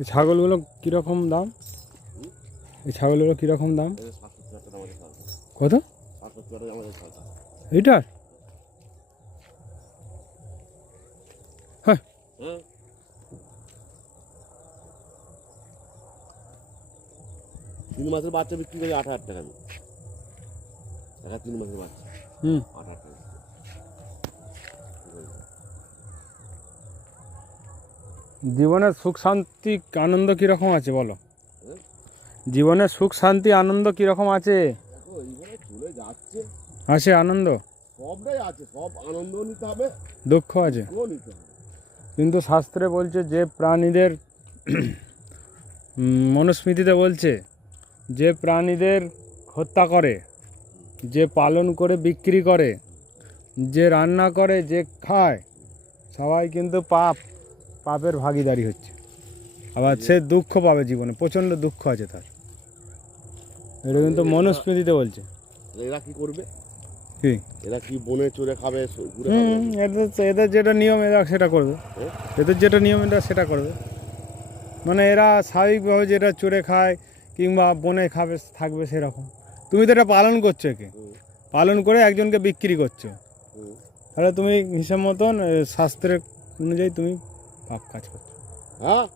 এই ছাগলগুলো কীরকম দাম? এই ছাগলগুলো কীরকম দাম? কত এইটার? হ্যাঁ, 3 মাসের বাচ্চা বিক্রি করে 8,000 টাকা। 3 মাসের বাচ্চা 8,000 টাকা। জীবনের সুখ শান্তি আনন্দ কীরকম আছে বলো? জীবনের সুখ শান্তি আনন্দ কীরকম আছে? দেখো এইভাবে চলে যাচ্ছে, আছে আনন্দ, সবটাই আছে, সব আনন্দ নিতে হবে, দুঃখ আছে। নিতে হবে। কিন্তু শাস্ত্রে বলছে যে প্রাণীদের মনুস্মৃতিতে বলছে যে প্রাণীদের হত্যা করে, যে পালন করে বিক্রি করে, যে রান্না করে, যে খায়, সবাই কিন্তু পাপের ভাগীদারি হচ্ছে। আবার সে দুঃখ পাবে, জীবনে প্রচণ্ড দুঃখ আছে তার। এটা কিন্তু মনুস্মৃতিতে বলছে। এরা কি করবে? কি এরা কি বনে চড়ে খাবে, ঘুরে খাবে? এদের যেটা নিয়ম এরা সেটা করবে। এদের যেটা নিয়ম এরা সেটা করবে। মানে এরা স্বাভাবিকভাবে যেটা চড়ে খায় কিংবা বনে খাবে থাকবে সেরকম। তুমি তো এটা পালন করছো, একে পালন করে একজনকে বিক্রি করছো, তাহলে তুমি হিসাব মতন শাস্ত্রের অনুযায়ী তুমি পাপ কাজ করছো। হ্যাঁ,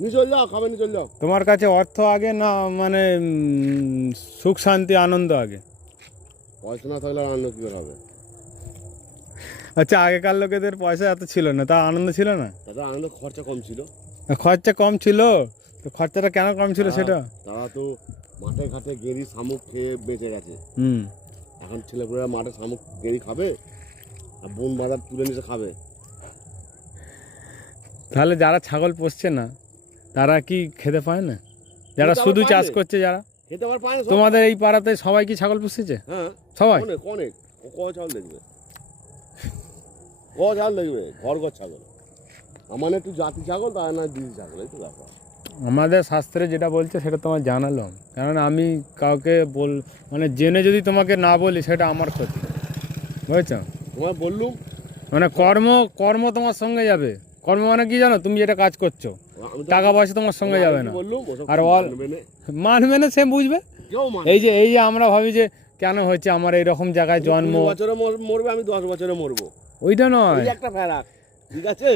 নিয়ে চল যাও, খাবে নিয়ে চল যাও। তোমার কাছে অর্থ আগে না মানে সুখ শান্তি আনন্দ আগে? পয়সা না থাকলে আনন্দ কী করে হবে? আচ্ছা, আগেকার লোকেদের পয়সা এত ছিল না, তা আনন্দ ছিল না? তাদের আনন্দ খরচা কম ছিল। খরচা কম ছিল, তো খরচাটা কেন কম ছিল সেটা? তারা তো মাঠে ঘাটে গেরি শামুক খেয়ে বেঁচে গেছে। এখন ছেলেপুলেরা মাঠে শামুক গেরি খাবে আর বন বাজার তুলে নিয়ে খাবে। তাহলে যারা ছাগল পোষছে না তারা কি খেতে পায় না? যারা শুধু চাষ করছে, যারা খেতে আবার পায় না। তোমাদের এই পাড়াতে সবাই কি ছাগল পুষেছে? হ্যাঁ, সবাই। অনেক অনেক ছাগল দেখবে, ছাগল দেখবে, ঘর ছাগল। আমার একটু জাতি ছাগল, তাই না দিদি ছাগল, এই তো ব্যাপার। আমাদের শাস্ত্রে যেটা বলছে সেটা তোমার জানালাম, কারণ আমি কাউকে মানে জেনে যদি তোমাকে না বলি সেটা আমার ক্ষতি, বুঝেছ? তোমায় বললুম, মানে কর্ম তোমার সঙ্গে যাবে। কর্ম মানে কি জানো? তুমি যেটা কাজ করছো, টাকা পয়সা তোমার সঙ্গে যাবে না। আর মানবে না, সে বুঝবে। এই যে আমরা ভাবি যে কেন হয়েছে আমার এইরকম জায়গায় জন্ম, 2 বছরে মরবে, আমি 10 বছরে মরবো, ওইটা নয়। একটা ফেরাক, ঠিক আছে?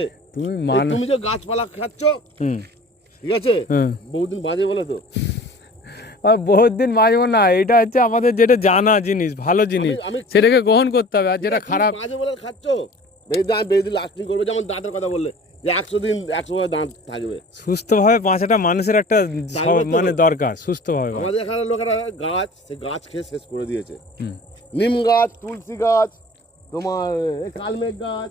তুমি যে গাছপালা খাচ্ছ, ঠিক আছে, বহুদিন বাজে বলে তো। বহুত দিন বাঁচবো না, এটা হচ্ছে আমাদের যেটা জানা জিনিস, ভালো জিনিস, সেটাকে গ্রহণ করতে হবে। আর যেটা খারাপ বাজে বলে খাচ্ছ, বেশি লাস্টিং করবে। যেমন দাঁতের কথা বললে যে 100 দিন 100 বার দাঁত থাকবে। সুস্থভাবে বাঁচাটা মানুষের একটা মানে দরকার, সুস্থভাবে। আমাদের এখানে লোকেরা গাছ, সে গাছ খেয়ে শেষ করে দিয়েছে। নিম গাছ, তুলসী গাছ, তোমার কালমেঘ গাছ,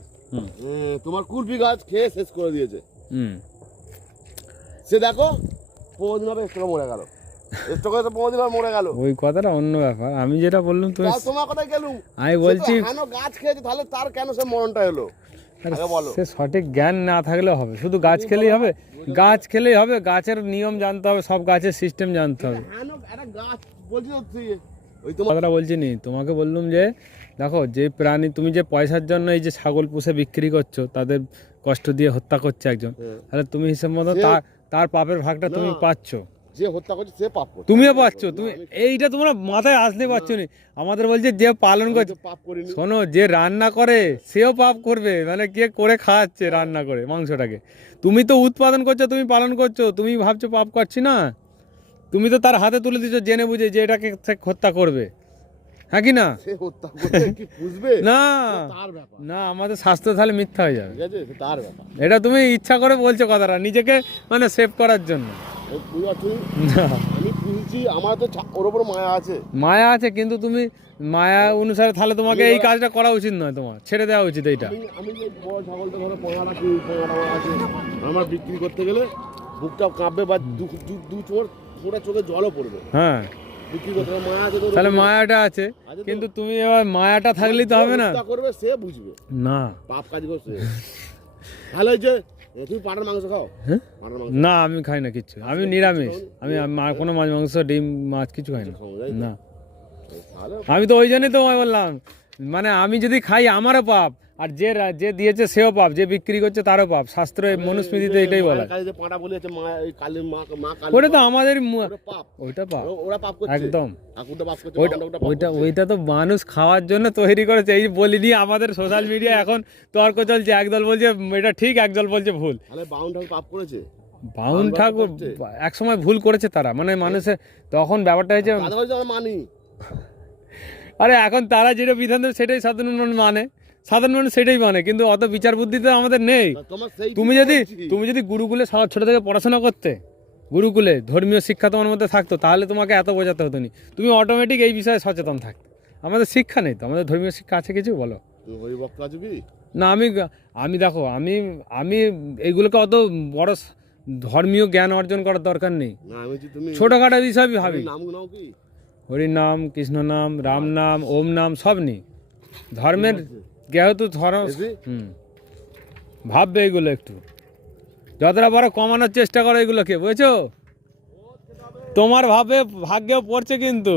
তোমার কুলপি গাছ খেয়ে শেষ করে দিয়েছে। সে দেখো 15 দিন হবে স্ট্রোকে মরে গেল, স্ট্রোকে তো 15 দিন মরে গেল। ওই কথাটা অন্য ব্যাপার, আমি যেটা বললাম তুমি তোমার কথাই গেলুম। আমি বলছি কেন গাছ খেয়েছে, তাহলে তার কেন সে মরণটা এলো? সে সঠিক জ্ঞান না থাকলে হবে? শুধু গাছ খেলেই হবে? গাছ খেলেই হবে? গাছের নিয়ম জানতে হবে, সব গাছের সিস্টেম জানতে হবে। কথাটা বলছি নি, তোমাকে বললাম যে দেখো, যে প্রাণী তুমি যে পয়সার জন্য এই যে ছাগল পুষে বিক্রি করছো, তাদের কষ্ট দিয়ে হত্যা করছে একজন, তাহলে তুমি হিসেব মতো তার পাপের ভাগটা তুমি পাচ্ছ। যে হত্যা করছে সে পাপ করছে, তুমিও পাচ্ছ। তুমি এইটা তোমরা মাথায় আসতে পারছো না। আমাদের বলছে যে পালন করছে, শোনো, যে রান্না করে সেও পাপ করবে। মানে কে করে খাওয়াচ্ছে রান্না করে মাংসটাকে, তুমি তো উৎপাদন করছো, তুমি পালন করছো, তুমি ভাবছো পাপ করছি না? তুমি তো তার হাতে তুলে দিচ্ছ জেনে বুঝে যে এটাকে হত্যা করবে, হ্যাঁ কি না? না না, আমাদের স্বাস্থ্য তাহলে মিথ্যা হয়ে যাবে। এটা তুমি ইচ্ছা করে বলছো কথাটা, নিজেকে মানে সেভ করার জন্য। আমি বুঝছি, আমার তো ওর উপর মায়া আছে, কিন্তু তুমি মায়া অনুসারে তাহলে তোমাকে এই কাজটা করা উচিত নয়, তোমার ছেড়ে দেওয়া উচিত এইটা। আমি যে বড় ছাগলটা ধরো পোঙা রাখি, আছে, আমার বিক্রি করতে গেলে বুকটা কাঁপবে বা দু চোখে চোখে জলও পড়বে। হ্যাঁ, বিক্রি করতে মায়া আছে, তাহলে মায়াটা আছে, কিন্তু তুমি এবার মায়াটা থাকলেই তো হবে না। করবে সে বুঝবে না, পাপ কাজ করছে। ভালো হয়েছে। তুমি পাঠার মাংস খাও? না, আমি খাই না কিচ্ছু, আমি নিরামিষ। আমি কোনো মাছ মাংস ডিম মাছ কিছু খাই না। আমি তো ওই জন্যই তোমায় বললাম, মানে আমি যদি খাই আমারও পাপ, আর যে দিয়েছে সেও পাপ, যে বিক্রি করছে তারও পাপ। শাস্ত্রে মনুস্মৃতিতে এটাই বলা। মায়ের কাছে যে পাঁটা বলেছে মা, এই কালীর মা কালী, ওটা তো আমাদের ওটা পাপ, ওইটা পাপ ওরা পাপ করছে একদম। ঠাকুরটা পাপ করছে, ওইটা বামনটা পাপ ওইটা করছে। ওইটা তো মানুষ খাওয়ার জন্য তৈরি করেছে। এই বলিনি, আমাদের সোশ্যাল মিডিয়া এখন তর্ক চলছে, একদল বলছে এটা ঠিক, একদল বলছে ভুল। তাহলে বাউন ঠাকুর পাপ করেছে, বাউন ঠাকুর এক সময় ভুল করেছে তারা, মানে মানুষের তখন ব্যাপারটা হয়েছে। দাদা বলছে আমরা মানি। আরে এখন তারা যেটা বিধান দেবে সেটাই সাধারণ মানুষ মানে, সাধারণ মানুষ সেটাই মানে, কিন্তু অত বিচার বুদ্ধি তো আমাদের নেই। তোমার সেই তুমি যদি গুরুকুলে ছোট থেকে পড়াশোনা করতে, গুরুকুলে ধর্মীয় শিক্ষা তোমার মধ্যে থাকতো, তাহলে তোমাকে এত বোঝাতে হতো না, তুমি অটোমেটিক এই বিষয়ে সচেতন থাকতে। আমাদের শিক্ষা নেই তো, আমাদের ধর্মীয় শিক্ষা আছে কিছু বলো? তুমি হরিভক্ত আছো কি? না, আমি দেখো, আমি এইগুলোকে অত বড় ধর্মীয় জ্ঞান অর্জন করার দরকার নেই, না আমি বলছি তুমি ছোটখাটো বিষয় ভাবি। নাম নাও কি? হরি নাম, কৃষ্ণ নাম, রাম নাম, ওম নাম সব নেই ধর্মের, যেহেতু ধর্ম। ভাববে এগুলো একটু, যতটা বড় কমানোর চেষ্টা করো এগুলোকে, বুঝেছো? তোমার ভাবে ভাগ্যেও পড়ছে কিন্তু।